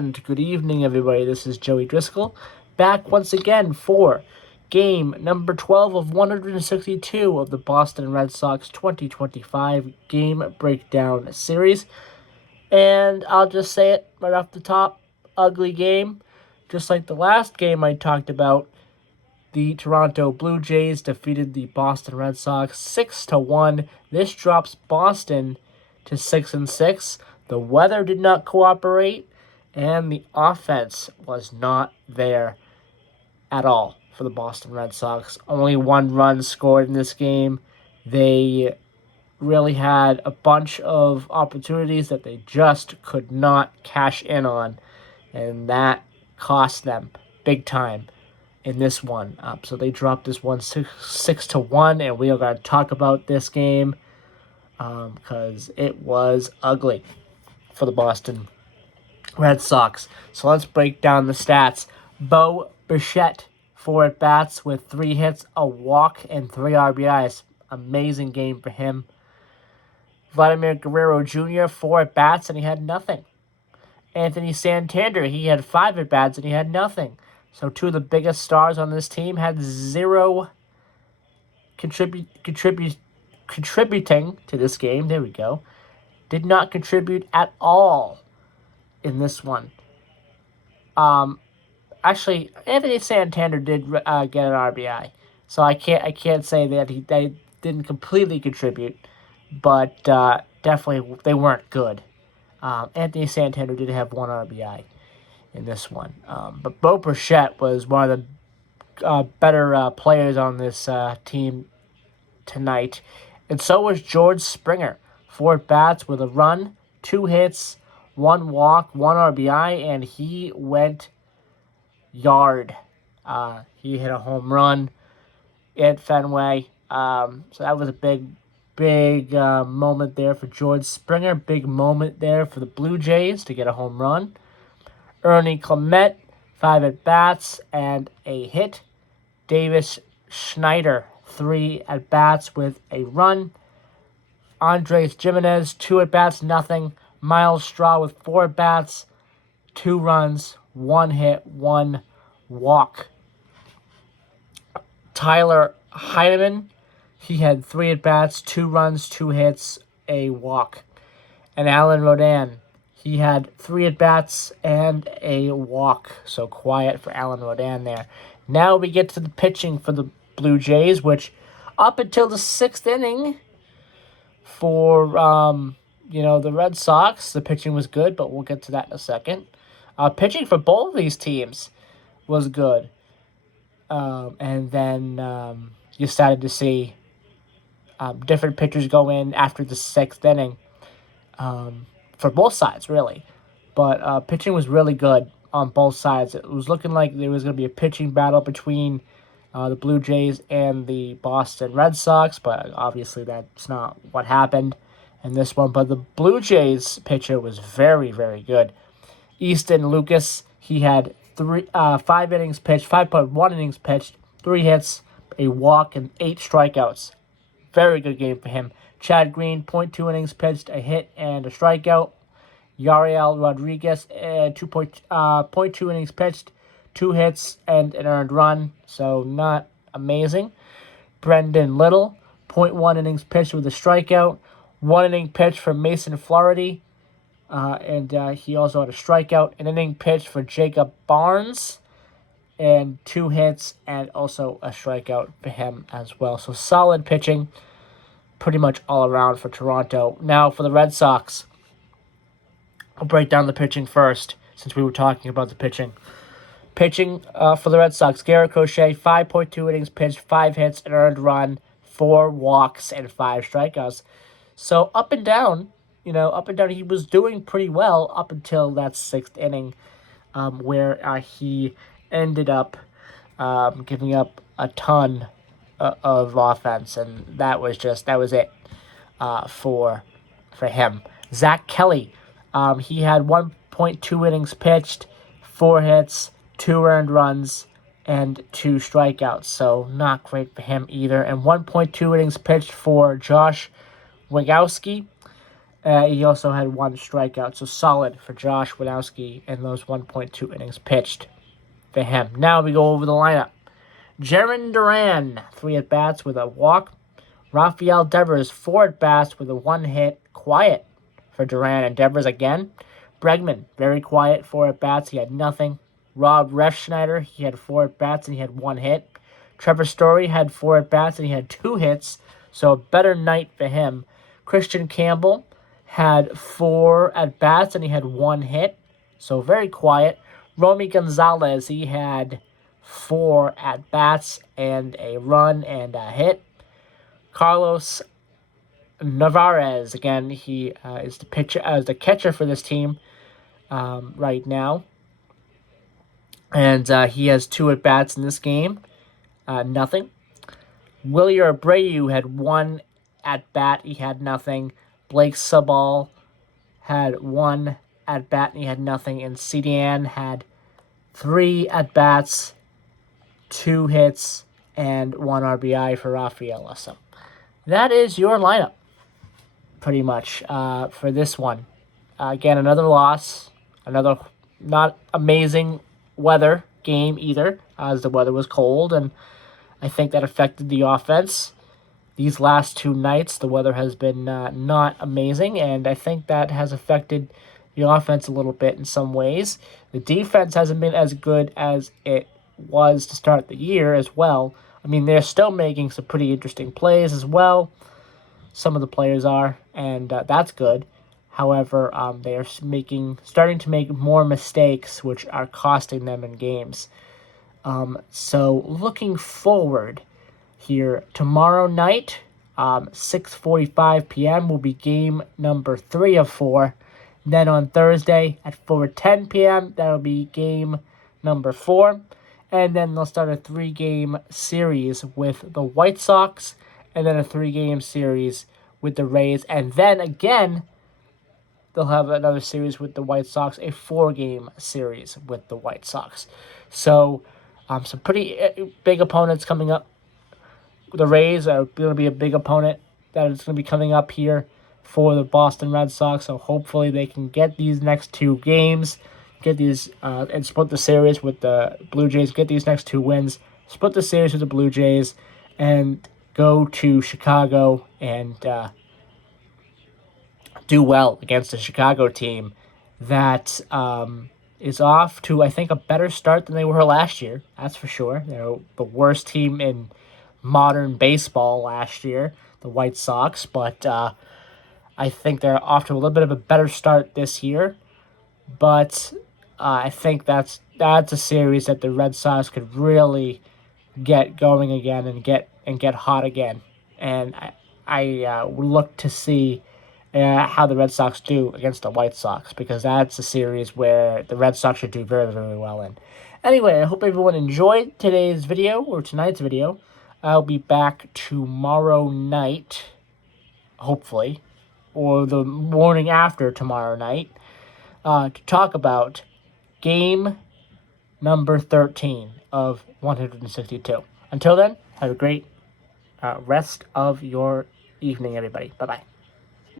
And good evening, everybody. This is Joey Driscoll, back once again for game number 12 of 162 of the Boston Red Sox 2025 game breakdown series. And I'll just say it right off the top, ugly game. Just like the last game I talked about, the Toronto Blue Jays defeated the Boston Red Sox 6-1. This drops Boston to 6-6. The weather did not cooperate, and the offense was not there at all for the Boston Red Sox. Only one run scored in this game. They really had a bunch of opportunities that they just could not cash in on, and that cost them big time in this one. So they dropped this one 6-1, and we are going to talk about this game because it was ugly for the Boston Red Sox. So let's break down the stats. Bo Bichette, 4 at-bats with 3 hits, a walk, and 3 RBIs. Amazing game for him. Vladimir Guerrero Jr., 4 at-bats, and he had nothing. Anthony Santander, he had 5 at-bats, and he had nothing. So 2 of the biggest stars on this team had 0 contributing to this game. There we go. Did not contribute at all in this one. Actually, Anthony Santander did get an RBI, so I can't say that they didn't completely contribute, but definitely they weren't good. Anthony Santander did have 1 RBI in this one, but Bo Bichette was one of the better players on this team tonight, and so was George Springer. 4 at-bats with a run, 2 hits, 1 walk, 1 RBI, and he went yard. He hit a home run at Fenway. So that was a big moment there for George Springer. Big moment there for the Blue Jays to get a home run. Ernie Clement, 5 at-bats and a hit. Davis Schneider, 3 at-bats with a run. Andres Gimenez, 2 at-bats, nothing. Miles Straw with 4 at-bats, 2 runs, 1 hit, 1 walk. Tyler Heineman, he had 3 at-bats, 2 runs, 2 hits, a walk. And Alan Rodin, he had 3 at-bats and a walk. So quiet for Alan Rodin there. Now we get to the pitching for the Blue Jays, which up until the 6th inning for the Red Sox, the pitching was good, but we'll get to that in a second. Pitching for both of these teams was good. And then you started to see different pitchers go in after the 6th inning for both sides, really. But pitching was really good on both sides. It was looking like there was going to be a pitching battle between the Blue Jays and the Boston Red Sox, but obviously that's not what happened in this one. But the Blue Jays pitcher was very, very good. Easton Lucas, he had 5 innings pitched, 5.1 innings pitched, 3 hits, a walk, and 8 strikeouts. Very good game for him. Chad Green, 0.2 innings pitched, a hit, and a strikeout. Yariel Rodriguez, 0.2 innings pitched, 2 hits, and an earned run, so not amazing. Brendan Little, 0.1 innings pitched with a strikeout, 1 inning pitched for Mason Flaherty, and he also had a strikeout, an inning pitched for Jacob Barnes, and 2 hits, and also a strikeout for him as well. So solid pitching pretty much all around for Toronto. Now for the Red Sox, I'll break down the pitching first, since we were talking about the pitching. Pitching for the Red Sox, Garrett Crochet, 5.2 innings pitched, 5 hits, an earned run, 4 walks, and 5 strikeouts. So up and down, he was doing pretty well up until that 6th inning, where he ended up giving up a ton of offense, and that was it for him. Zach Kelly, he had 1.2 innings pitched, 4 hits, 2 earned runs, and 2 strikeouts, so not great for him either. And 1.2 innings pitched for Josh Wigowski, He also had 1 strikeout, so solid for Josh Winowski in those 1.2 innings pitched for him. Now we go over the lineup. Jarren Duran, 3 at-bats with a walk. Rafael Devers, 4 at-bats with a 1 hit. Quiet for Duran and Devers again. Bregman, very quiet, 4 at-bats. He had nothing. Rob Refsnyder, he had 4 at-bats and he had 1 hit. Trevor Story had 4 at-bats and he had 2 hits, so a better night for him. Christian Campbell had 4 at-bats and he had 1 hit, so very quiet. Romy Gonzalez, he had 4 at-bats and a run and a hit. Carlos Navarez, again, he is the catcher for this team right now. And he has 2 at-bats in this game. Nothing. Willie Abreu had 1 at-bat. He had nothing. Blake Subal had 1 at-bat and he had nothing. And CDN had 3 at-bats, 2 hits, and 1 RBI for Rafaela. So that is your lineup, pretty much, for this one. Again, another loss. Another not amazing weather game either, as the weather was cold, and I think that affected the offense. These last 2 nights, the weather has been not amazing, and I think that has affected the offense a little bit in some ways. The defense hasn't been as good as it was to start the year as well. I mean, they're still making some pretty interesting plays as well. Some of the players are, and that's good. However, they are starting to make more mistakes, which are costing them in games. So looking forward here, tomorrow night, 6:45 p.m. will be game number 3 of 4. Then on Thursday at 4:10 p.m., that'll be game number 4. And then they'll start a 3-game series with the White Sox, and then a 3-game series with the Rays. And then again, they'll have another series with the White Sox, a 4-game series with the White Sox. So some pretty big opponents coming up. The Rays are going to be a big opponent that is going to be coming up here for the Boston Red Sox. So hopefully they can get these next 2 games, get these and split the series with the Blue Jays, get these next 2 wins, split the series with the Blue Jays, and go to Chicago and do well against a Chicago team that is off to, I think, a better start than they were last year. That's for sure. They're the worst team in modern baseball last year, the White Sox, but I think they're off to a little bit of a better start this year. But I think that's a series that the Red Sox could really get going again and get hot again. And I would look to see how the Red Sox do against the White Sox, because that's a series where the Red Sox should do very, very well in. Anyway, I hope everyone enjoyed today's video, or tonight's video. I'll be back tomorrow night, hopefully, or the morning after tomorrow night, to talk about game number 13 of 162. Until then, have a great rest of your evening, everybody. Bye-bye.